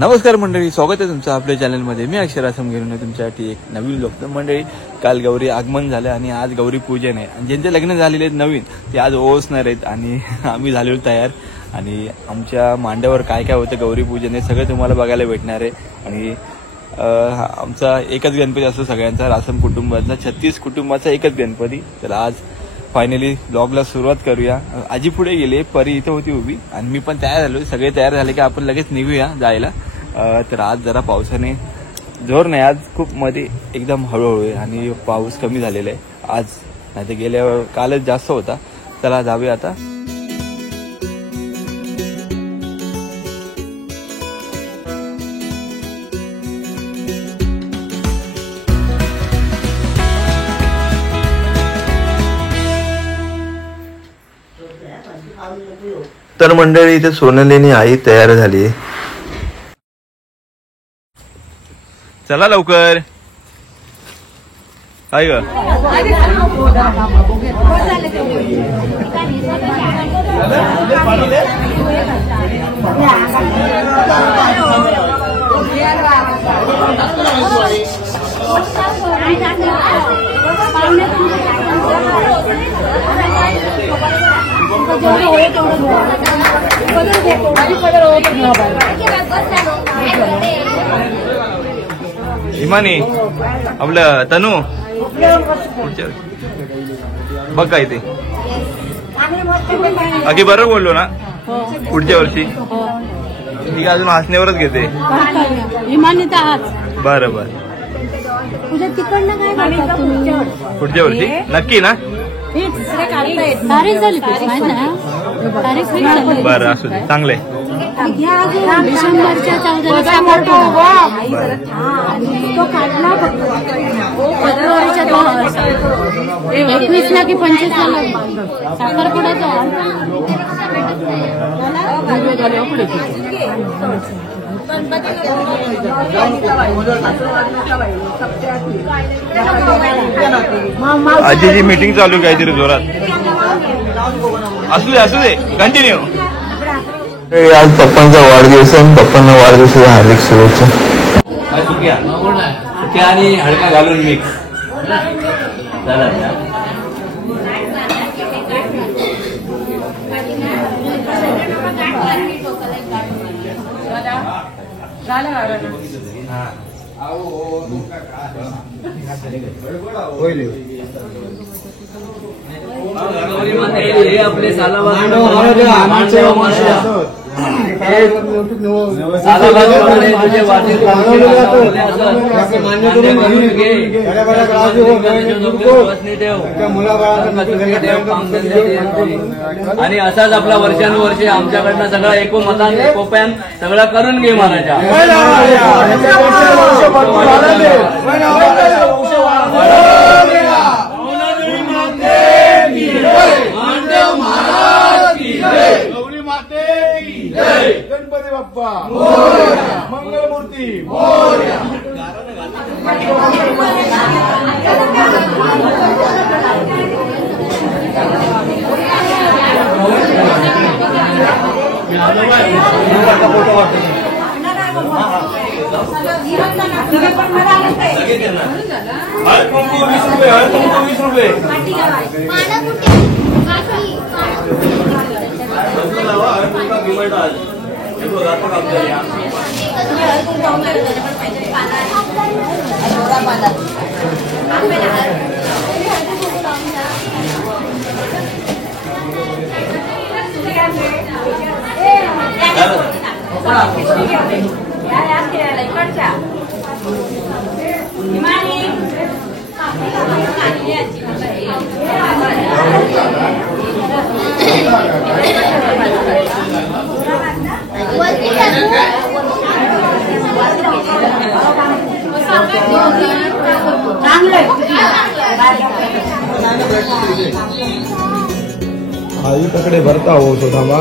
नमस्कार मंडळी, स्वागत आहे तुमचं आपल्या चॅनलमध्ये. मी अक्षर आसम घेऊन तुमच्यासाठी एक नवीन ब्लॉग. मंडळी, काल गौरी आगमन झालं आणि आज गौरी पूजन आहे. आणि ज्यांचे लग्न झालेले आहेत नवीन ते आज ओसणार आहेत आणि आम्ही झालेलो तयार. आणि आमच्या मांड्यावर काय काय होतं गौरी पूजन हे सगळं तुम्हाला बघायला भेटणार आहे. आणि आमचा एकच गणपती असतो सगळ्यांचा, रासम कुटुंबाचा 36 कुटुंबाचा एकच गणपती. तर आज फायनली ब्लॉगला सुरुवात करूया. आजी पुढे गेले, परी इथं होती उभी आणि मी पण तयार झालो. सगळे तयार झाले की आपण लगेच निघूया जायला. तर आज जरा पावसाने जोर नाही, आज खूप मध्ये एकदम हळूहळू आहे आणि पाऊस कमी झालेला आहे आज, नाही तर गेल्या कालच जास्त होता. चला जाऊया आता. तर मंडळी, इथे सोनालीनी आई तयार झाली. चला लवकर. काय ग इमानी आपलं तनू बघ काय ते अगदी बरोबर बोललो ना. पुढच्या वर्षी ठीक, अजून हसण्यावरच घेते. बरं बरं, पुढच्या वर्षी नक्की ना. बरं असू दे, चांगलंय. डिसेंबरच्या 14ला फेब्रुवारीच्या 21ला की 25ला साखरपुड्याचा. आजीची मीटिंग चालू काहीतरी जोरात. असू दे कंटिन्यू. आज पप्पांचा वाढदिवस आहे, पप्पांना वाढदिवसाच्या हार्दिक शुभेच्छा. सुक्या आणि हलका घालून मिक्स. आपले आणि असाच आपला वर्षानुवर्षे आमच्याकडनं सगळं एकोमतान एकोप्यान सगळं करून घे महाराजा. गणपती बाप्पा मंगलमूर्ती. आईकडे भरता हो सोधामा.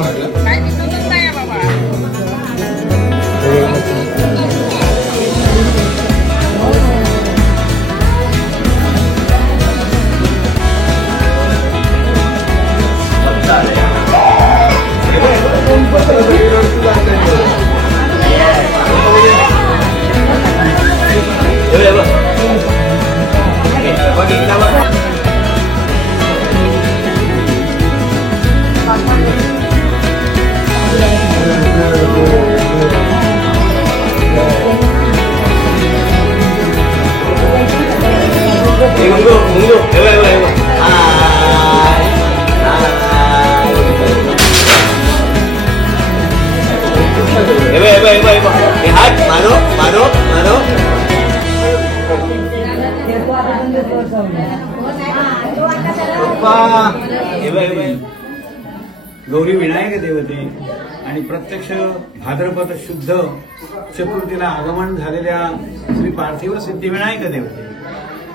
गौरी विनायक देवते आणि प्रत्यक्ष भाद्रपद शुद्ध चतुर्थीला आगमन झालेल्या श्री पार्थिव सिद्धिविनायक देवते,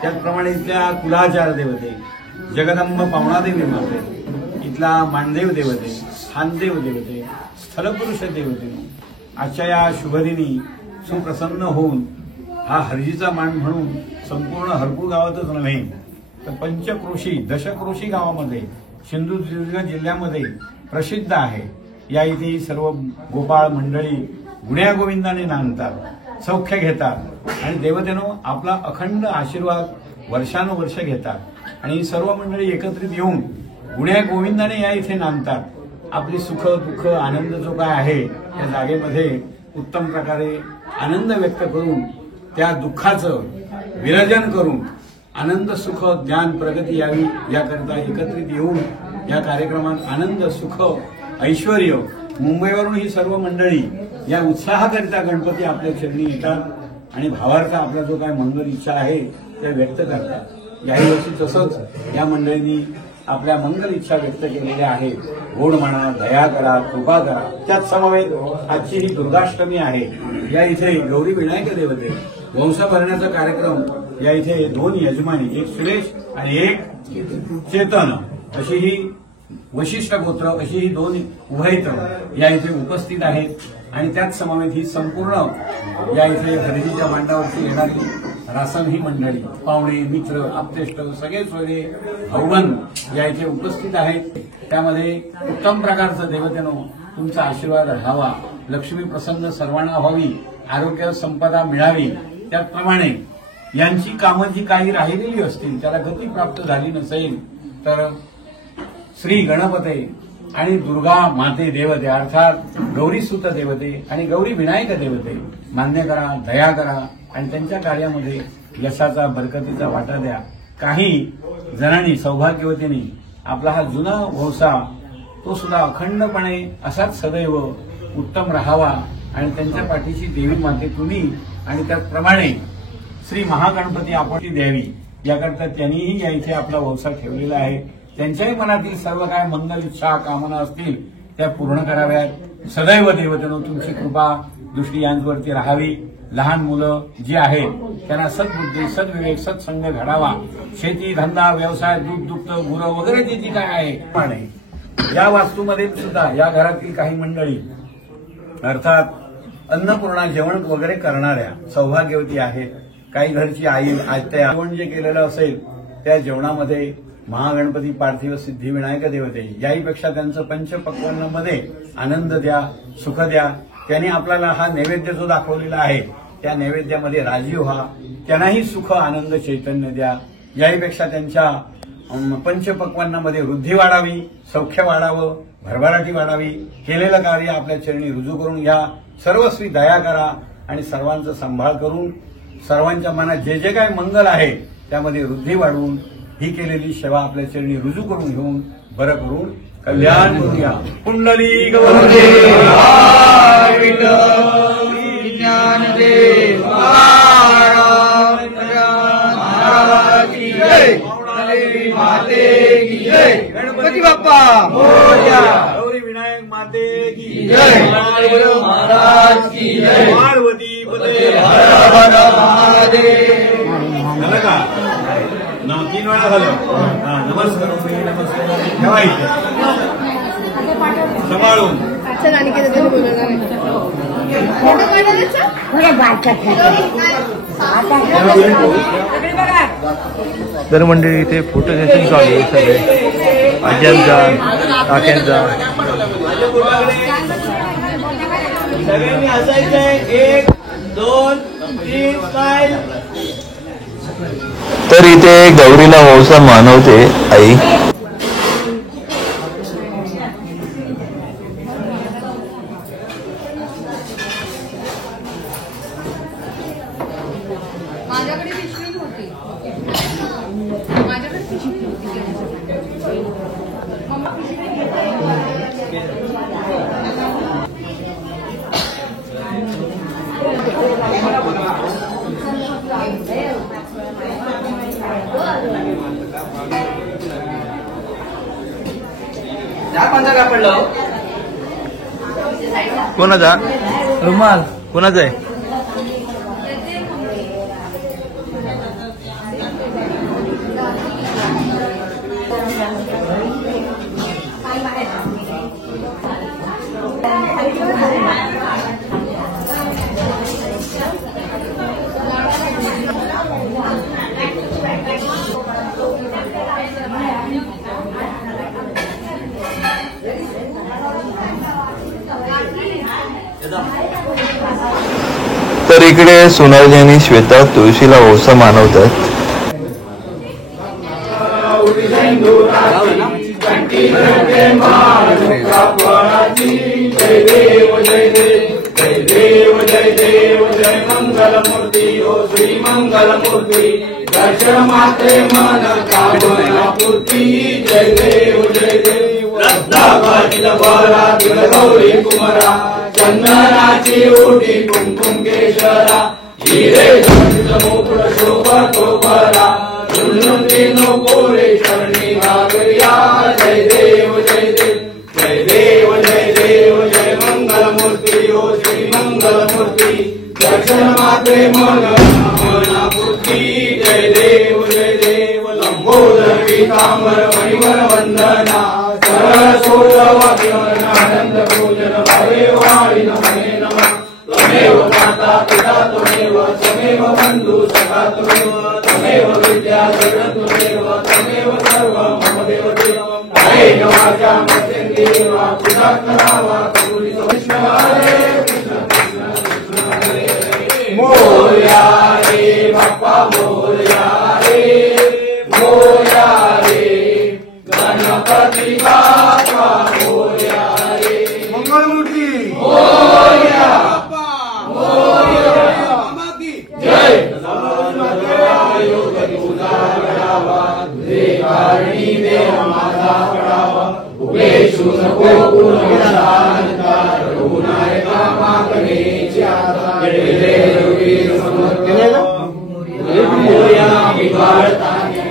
त्याचप्रमाणे इथल्या कुलाचार देवते, जगदंब पावणादेवी माते, इथला मानदेव देवते, खानदेव देवते, स्थलपुरुष देवते, आजच्या या शुभदिनी सुप्रसन्न होऊन हा हरजीचा मान म्हणून संपूर्ण हरपूर गावातच नव्हे तर पंचक्रोशी दशक्रोशी गावामध्ये सिंधुदुर्ग जिल्ह्यामध्ये प्रसिद्ध आहे. या इथे सर्व गोपाळ मंडळी गुण्यागोविंदाने नांदतात, सौख्य घेतात आणि देवतेनो आपला अखंड आशीर्वाद वर्षानुवर्ष घेतात आणि सर्व मंडळी एकत्रित येऊन गुण्यागोविंदाने या इथे नांदतात. आपली सुख दुःख आनंद जो काय आहे या जागेमध्ये उत्तम प्रकारे आनंद व्यक्त करून त्या दुःखाचं विरजन करून आनंद सुख ज्ञान प्रगती यावी याकरता एकत्रित येऊन या कार्यक्रमात आनंद सुख ऐश्वर्य मुंबईवरून ही सर्व मंडळी या उत्साहाकरिता गणपती आपल्या चरणी येतात आणि भावार्थ आपला जो काय मंगल इच्छा आहे त्या व्यक्त करतात. याही वर्षी तसंच या मंडळींनी आपल्या मंगल इच्छा व्यक्त केलेल्या आहेत. गोड म्हणा, दया करा, कृपा करा. त्याच समवेत आजची ही दुर्गाष्टमी आहे. या इथे गौरी विनायक देवते वंश भरण्याचा कार्यक्रम या इथे दोन यजमानी, एक सुरेश आणि एक चेतन, अशी ही वशिष्ठ गोत्र, अशी ही दोन उभयत्र या इथे उपस्थित आहेत आणि त्याच समवेत ही संपूर्ण या इथे खरेदीच्या मांडावरती येणारी रासन ही मंडळी, पाहुणे, मित्र, आप्तेष्ट सगळे सोयरे भाऊबंद या इथे उपस्थित आहेत. त्यामध्ये उत्तम प्रकारचं देवतेनो तुमचा आशीर्वाद राहावा, लक्ष्मी प्रसन्न सर्वांना व्हावी, आरोग्य संपदा मिळावी. त्याचप्रमाणे यांची कामं जी काही राहिलेली असतील त्याला गती प्राप्त झाली नसेल तर श्री गणपते आणि दुर्गा माते देवते अर्थात गौरी सुत देवते आणि गौरी विनायक देवते मान्य करा, दया करा आणि त्यांच्या कार्यामध्ये यशाचा बरकतीचा वाटा द्या. काही जणांनी सौभाग्यवतींनी आपला हा जुना वंसा तो सुद्धा अखंडपणे असाच सदैव उत्तम राहावा आणि त्यांच्या पाठीशी देवी माते तुम्ही आणि त्याचप्रमाणे श्री महागणपती आपत्ती द्यावी याकरता त्यांनीही या इथे आपला वंसा ठेवलेला आहे. त्यांच्याही मनातील सर्व काय मंगल इच्छा कामना असतील त्या पूर्ण कराव्यात. सदैव देवतेनो तुमची कृपा दृष्टी यांच्यावरती राहावी. लहान मुलं जी आहेत त्यांना सद्बुद्धी, सद्विवेक, सत्संग घडावा. शेती, धंदा, व्यवसाय, दूध, दुग्ध, गुरं वगैरे जे जी काय आहे या वास्तूमध्ये सुद्धा या घरातील काही मंडळी अर्थात अन्नपूर्णा जेवण वगैरे करणाऱ्या सौभाग्यवती आहेत. काही घरची आई आत्या जेवण जे केलेलं असेल त्या जेवणामध्ये महागणपती पार्थिव सिद्धिविनायक देवते याहीपेक्षा त्यांचं पंचपक्वान्नामध्ये आनंद द्या, सुख द्या. त्यांनी आपल्याला हा नैवेद्य जो दाखवलेला आहे त्या नैवेद्यामध्ये राजी व्हा. त्यांनाही सुख आनंद चैतन्य द्या. याहीपेक्षा त्यांच्या पंचपक्वान्नामध्ये वृद्धी वाढावी, सौख्य वाढावं, भरभराटी वाढावी. केलेलं कार्य आपल्या चरणी रुजू करून घ्या. सर्वस्वी दया करा आणि सर्वांचा सांभाळ करून सर्वांच्या मनात जे जे काय मंगल आहे त्यामध्ये वृद्धी वाढवून ही केलेली सेवा आपल्या चरणी रुजू करून घेऊन बरं करून कल्याण करूया. कुंडली गणपती बाप्पा मोरया, गौरी विनायक माते की जय, महाराज की जय, पार्वती पते झालं का? 3 वेळा झालं. नमस्कार नमस्कार ठेवायचं सांभाळून. तर मंडळी इथे फोटो सेशन चालू आहे सगळे आज्यांचा काक्यांचा. सगळ्यांनी हसायचंय. 1 2 3 स्माइल. तर इथे गौरीला वंसा मानवते आई. माझ्याकडे पिशवी होती. माझ्याकडे पिशवी होती. मम्मा पिशवी काय पडलं? कोणाचा रुमाल. कोणाचा आहे? तर इकडे सोनाली आणि श्वेता तुळशीला ओसा मानवतात. मंगलमूर्ती ओ श्री मंगलमूर्ती दर्शन मात्रे मन कामना पूर्ती जय देव जय देव. रत्नाकातील बरा दिल गौरी कुमरा चंदनाची ओटी कुंकुम केशरा हिरे मुकुट शोभतो बरा नो गोरे शरणी घागरिया जय देव जय देव जय देव जय देव जय मंगलमूर्ती ओ श्री मंगलमूर्ती दर्शन मात्रे मन कामना पूर्ती जय देव जय देव. लंबोदर पीतांबर मणिवर वंदना सरस्वत वाक्यनानंद पूजन भावे वाणी नमः नमः. त्वमेव माता पिता त्वमेव त्वमेव बंधु सखा त्वमेव विद्या जगत् त्वमेव सर्व मम देव देव. हरे वाचा मत्यंदेवा पूजा करावा करुणी विष्णु हरे कृष्ण कृष्ण कृष्ण हरे. मोरया रे बाप्पा मोरया रे मोरया रे गणपती बाप्पा मोरया रे. मंगलमूर्ती मोरया जय. योग तुझा घडावा तुझे कारणी देव माझा पडावा उपेशु नको गुणविधानता रघुनायका मागणेची आता जडले रघुवीर समर्थ मोरया विभाळताने.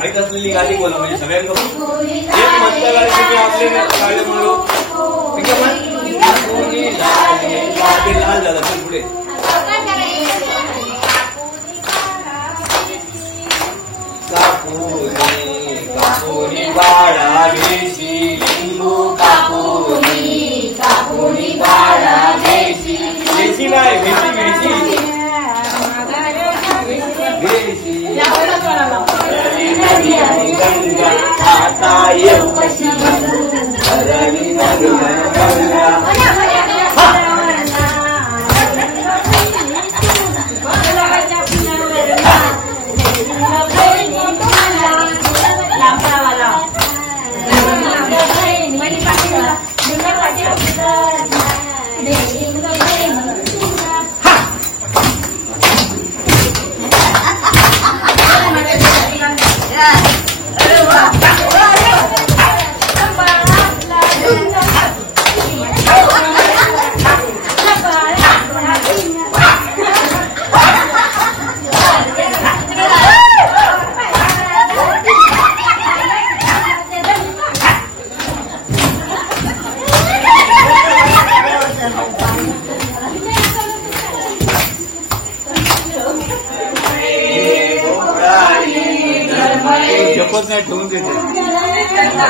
माहित असलेली गाणी बोला म्हणजे सगळ्यांना एक म्हणता गाडी तुम्ही आपले गाडी म्हणलो ठीक आहे पण लाल झाला पण पुढे कापोनी बाळा घेशी लिंबू कापोनी बाळा घेशी घेशी नाही घेशी घेशी गंगा आता येऊ कशी शपथ नाही ठेवून देते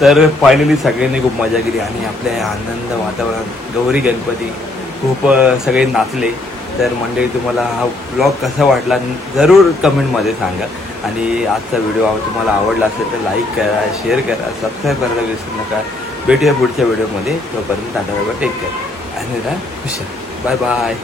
तर फायनली सगळ्यांनी खूप मजा केली आणि आपल्या आनंद वातावरण गौरी गणपती खूप सगळे नाचले. तर मंडळी तुम्हाला हा ब्लॉग कसा वाटला जरूर कमेंटमध्ये सांगा आणि आजचा व्हिडिओ तुम्हाला आवडला असेल तर लाईक करा, शेअर करा, सबस्क्राईब करायला विसरू नका. भेटूया पुढच्या व्हिडिओमध्ये. तोपर्यंत tata bye bye, take care आणि खुश. Bye bye.